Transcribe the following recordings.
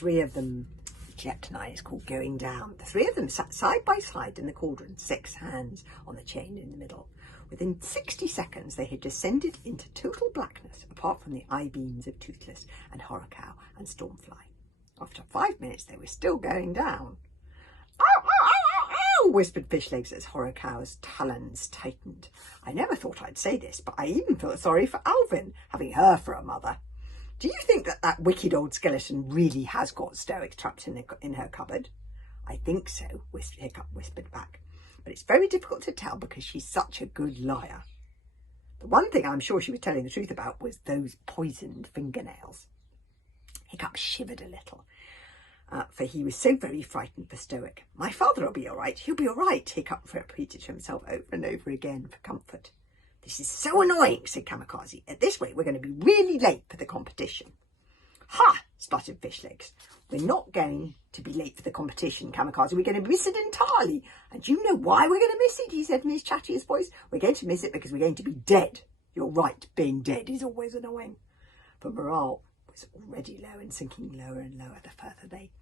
three of them, chapter 9 is called Going Down. The three of them sat side by side in the cauldron, 6 hands on the chain in the middle. Within 60 seconds, they had descended into total blackness, apart from the eye beams of Toothless and Horrorcow and Stormfly. After 5 minutes, they were still going down. "Ow, ow, ow, ow, ow," whispered Fishlegs as Horrorcow's talons tightened. I never thought I'd say this, but I even felt sorry for Alvin, having her for a mother. "Do you think that wicked old skeleton really has got Stoic trapped in her cupboard?" "I think so," Hiccup whispered back. "But it's very difficult to tell because she's such a good liar." The one thing I'm sure she was telling the truth about was those poisoned fingernails. Hiccup shivered a little, for he was so very frightened for Stoic. "My father'll be all right. He'll be all right," Hiccup repeated to himself over and over again for comfort. "This is so annoying," said Kamikaze. "At this rate, we're going to be really late for the competition." "Ha!" spluttered Fishlegs. "We're not going to be late for the competition, Kamikaze. We're going to miss it entirely. And you know why we're going to miss it?" he said in his chattiest voice. "We're going to miss it because we're going to be dead." "You're right. Being dead is always annoying." For morale was already low and sinking lower and lower the further they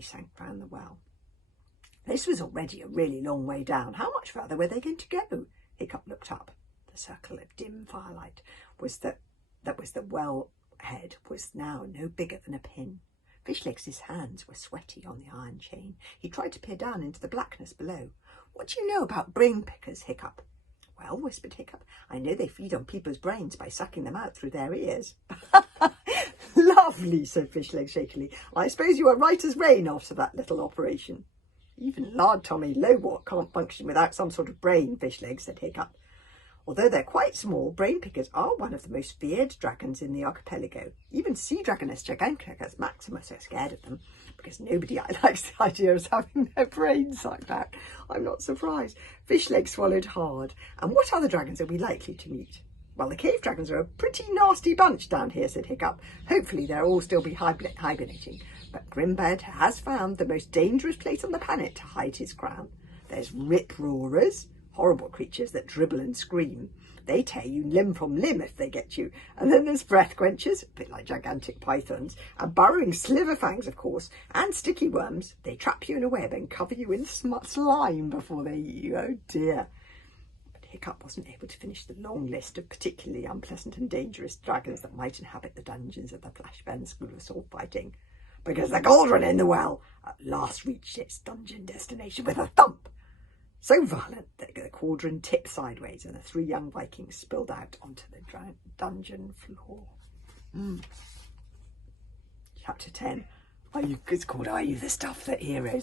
sank round the well. This was already a really long way down. How much further were they going to go? Hiccup looked up. The circle of dim firelight that was the well head was now no bigger than a pin. Fishlegs' hands were sweaty on the iron chain. He tried to peer down into the blackness below. "What do you know about brain pickers, Hiccup?" "Well," whispered Hiccup, "I know they feed on people's brains by sucking them out through their ears." "Lovely," said Fishlegs shakily. "I suppose you were right as rain after that little operation." "Even Lard Tommy Lowbot can't function without some sort of brain," Fishlegs said Hiccup. "Although they're quite small, brain pickers are one of the most feared dragons in the archipelago. Even Sea Dragoness Giganticus Maximus are scared of them, because nobody likes the idea of having their brains sucked out." "I'm not surprised." Fishlegs swallowed hard. "And what other dragons are we likely to meet?" "Well, the cave dragons are a pretty nasty bunch down here," said Hiccup. "Hopefully they'll all still be hibernating. But Grimbeard has found the most dangerous place on the planet to hide his crown. There's rip-roarers, horrible creatures that dribble and scream. They tear you limb from limb if they get you. And then there's breath quenchers, a bit like gigantic pythons, and burrowing sliverfangs, of course, and sticky worms. They trap you in a web and cover you in slime before they eat you. Oh dear." But Hiccup wasn't able to finish the long list of particularly unpleasant and dangerous dragons that might inhabit the dungeons of the Flashbend School of Sword Fighting, because the cauldron in the well at last reached its dungeon destination with a thump so violent that the cauldron tipped sideways and the 3 young Vikings spilled out onto the dungeon floor. Chapter 10. It's called Are You the Stuff That Heroes